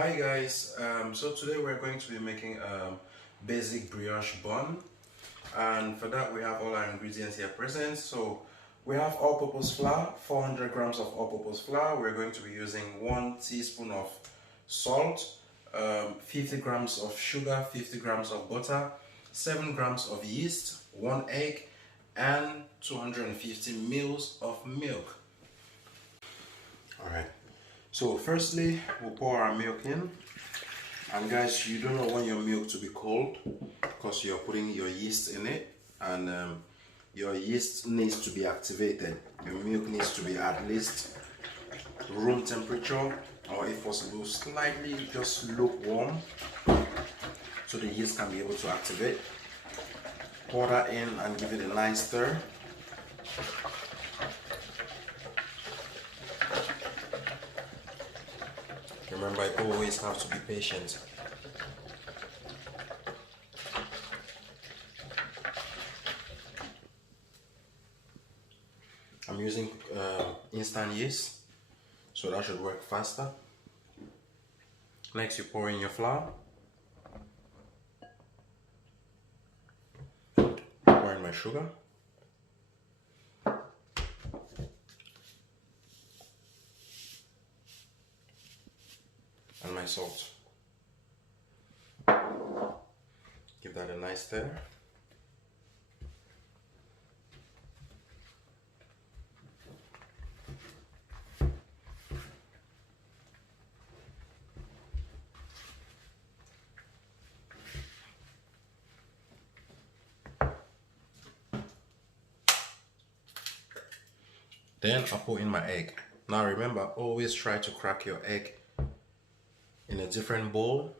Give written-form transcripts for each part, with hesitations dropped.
Hi guys, so today we're going to be making a basic brioche bun, and for that we have all our ingredients here present. So we have all-purpose flour, 400 grams of all-purpose flour. We're going to be using 1 teaspoon of salt, 50 grams of sugar, 50 grams of butter, 7 grams of yeast, 1 egg, and 250 mils of milk. Alright, so firstly we'll pour our milk in, and guys, you do not want your milk to be cold because you're putting your yeast in it, and your yeast needs to be activated. Your milk needs to be at least room temperature, or if possible slightly just lukewarm, so the yeast can be able to activate. Pour that in and give it a nice stir. Remember, I always have to be patient. I'm using instant yeast, so that should work faster. Next, you pour in your flour. Pour in my sugar. And my salt. Give that a nice stir. Then I put in my egg. Now remember, always try to crack your egg in a different bowl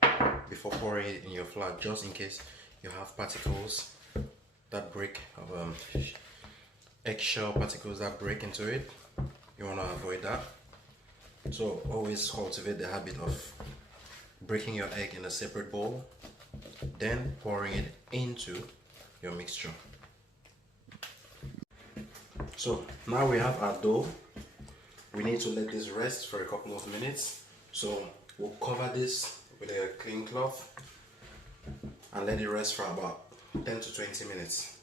before pouring it in your flour, just in case you have particles that break, eggshell particles that break into it. You want to avoid that. So always cultivate the habit of breaking your egg in a separate bowl, then pouring it into your mixture. So now we have our dough. We need to let this rest for a couple of minutes. So we'll cover this with a clean cloth and let it rest for about 10 to 20 minutes.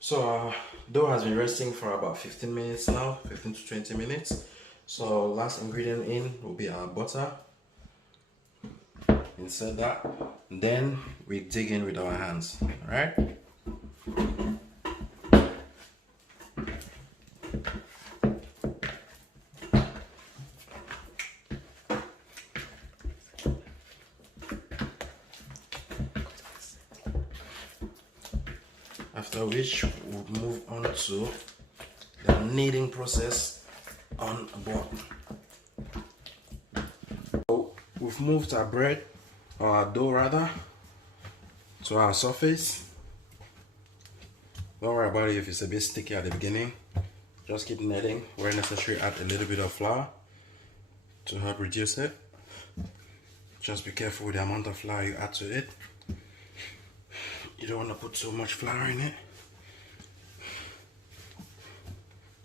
So our dough has been resting for about 15 minutes now, 15 to 20 minutes. So last ingredient in will be our butter. Insert that, then we dig in with our hands. All right. After which we'll move on to the kneading process on board. So we've moved our bread, or our dough rather, to our surface. Don't worry about it if it's a bit sticky at the beginning. Just keep kneading. Where necessary, add a little bit of flour to help reduce it. Just be careful with the amount of flour you add to it. You don't want to put so much flour in it.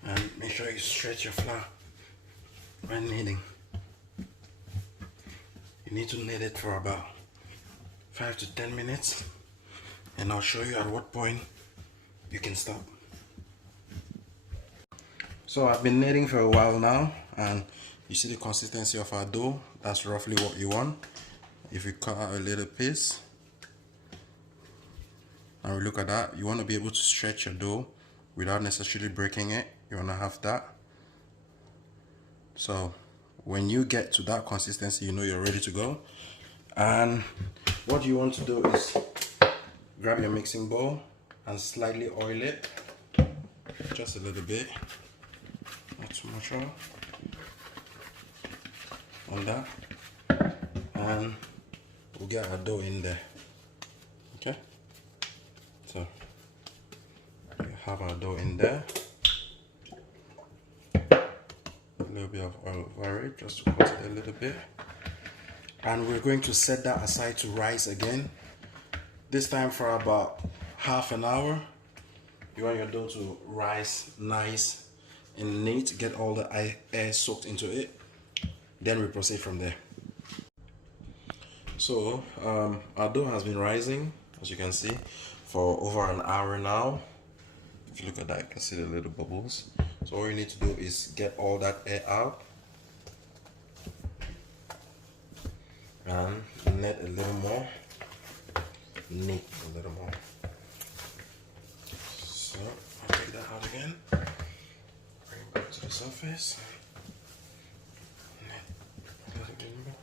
And make sure you stretch your flour when kneading. You need to knead it for about 5 to 10 minutes, and I'll show you at what point you can stop. So I've been kneading for a while now, and you see the consistency of our dough. That's roughly what you want. If you cut out a little piece and we look at that, you want to be able to stretch your dough without necessarily breaking it. You want to have that. So when you get to that consistency, you know you're ready to go. And what you want to do is grab your mixing bowl and slightly oil it, just a little bit, not too much oil on that, and we'll get our dough in there. Okay, so we have our dough in there. A little bit of oil over it just to coat it a little bit, and we're going to set that aside to rise again, this time for about half an hour. You want your dough to rise nice in knead, get all the air soaked into it. Then we proceed from there. So our dough has been rising, as you can see, for over an hour now. If you look at that, you can see the little bubbles. So all you need to do is get all that air out and knead a little more. Knead a little more. So I'll take that out again. Bring it back to the surface. Knead a little bit more.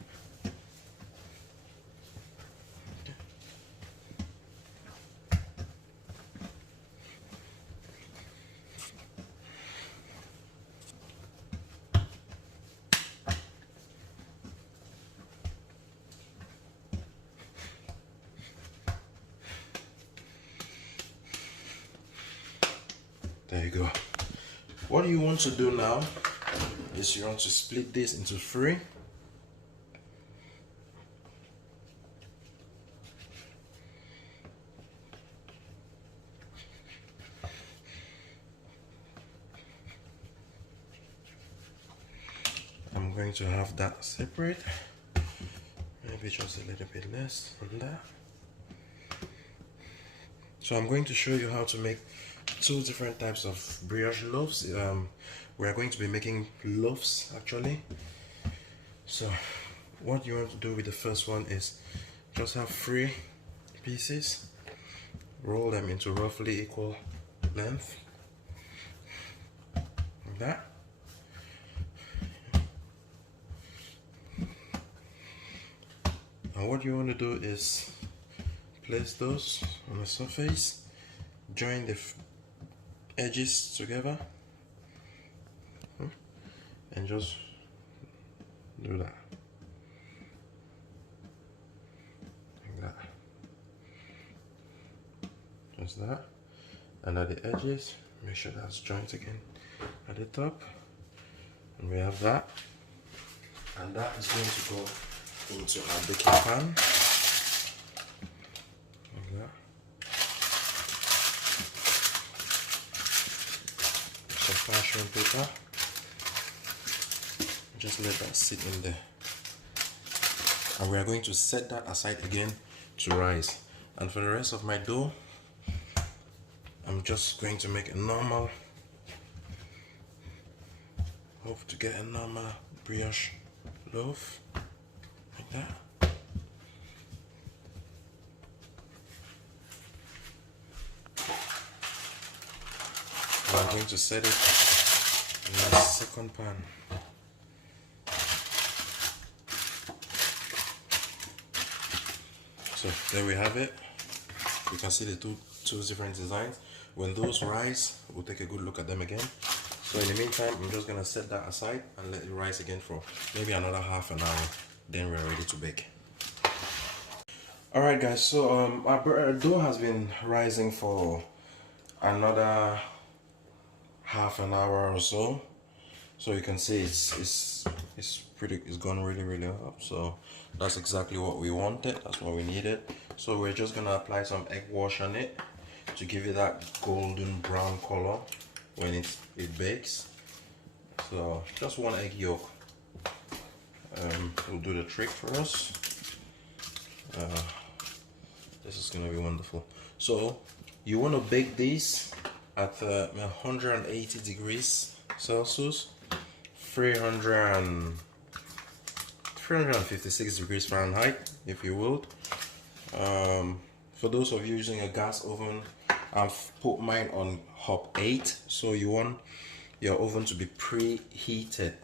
There you go. What you want to do now is you want to split this into 3. I'm going to have that separate, maybe just a little bit less from that. So I'm going to show you how to make 2 different types of brioche loaves. We are going to be making loaves actually. So what you want to do with the first one is just have 3 pieces, roll them into roughly equal length, like that. And what you want to do is place those on the surface, join the edges together, and just do that, like that, just that. And at the edges, make sure that's joined again at the top, and we have that. And that is going to go into our baking pan, like that. Some parchment paper, just let that sit in there, and we are going to set that aside again to rise. And for the rest of my dough, I'm just going to make a normal, hope to get a normal brioche loaf, like that. I'm going to set it in the second pan. So there we have it. You can see the two different designs. When those rise, we'll take a good look at them again. So in the meantime, I'm just gonna set that aside and let it rise again for maybe another half an hour. Then we're ready to bake. Alright guys, so our dough has been rising for another half an hour or so. So you can see it's gone really up. So that's exactly what we wanted, that's what we needed. So we're just gonna apply some egg wash on it to give it that golden brown color when it bakes. So just 1 egg yolk will do the trick for us. This is gonna be wonderful. So you want to bake this at 180 degrees Celsius, 356 degrees Fahrenheit, if you would. For those of you using a gas oven, I've put mine on hop 8, so you want your oven to be preheated.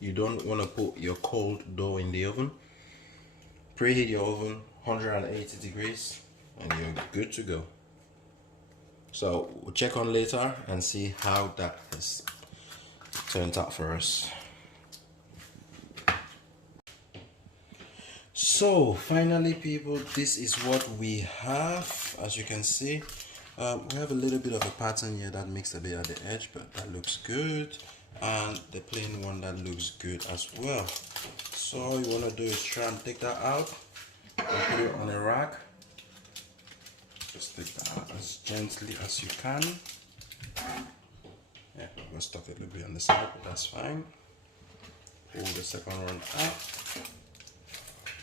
You don't want to put your cold dough in the oven. Preheat your oven 180 degrees and you're good to go. So we'll check on later and see how that has turned out for us. So finally people, this is what we have. As you can see, we have a little bit of a pattern here that makes a bit at the edge, but that looks good, and the plain one that looks good as well. So all you want to do is try and take that out and put it on a rack. Just take that out as gently as you can. Yeah, I'm gonna stuck it a little bit on the side, but that's fine. Pull the second one out.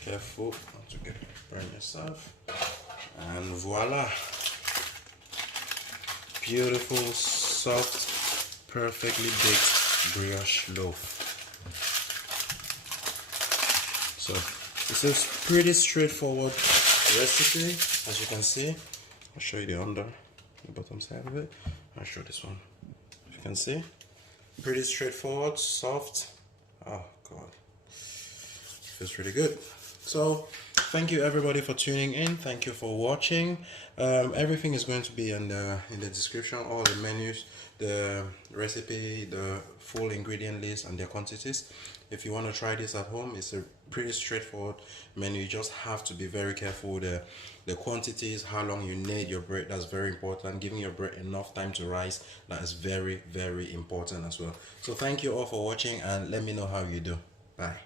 Careful not to burn yourself. And voila! Beautiful, soft, perfectly baked brioche loaf. So this is pretty straightforward recipe, as you can see. I'll show you the bottom side of it. I'll show this one. As you can see, pretty straightforward, soft. Oh god, feels really good. So thank you everybody for tuning in. Thank you for watching. Everything is going to be in the description, all the menus, the recipe, the full ingredient list and their quantities. If you want to try this at home, it's a pretty straightforward menu. You just have to be very careful with the quantities, how long you knead your bread. That's very important. Giving your bread enough time to rise, that is very, very important as well. So thank you all for watching, and let me know how you do. Bye.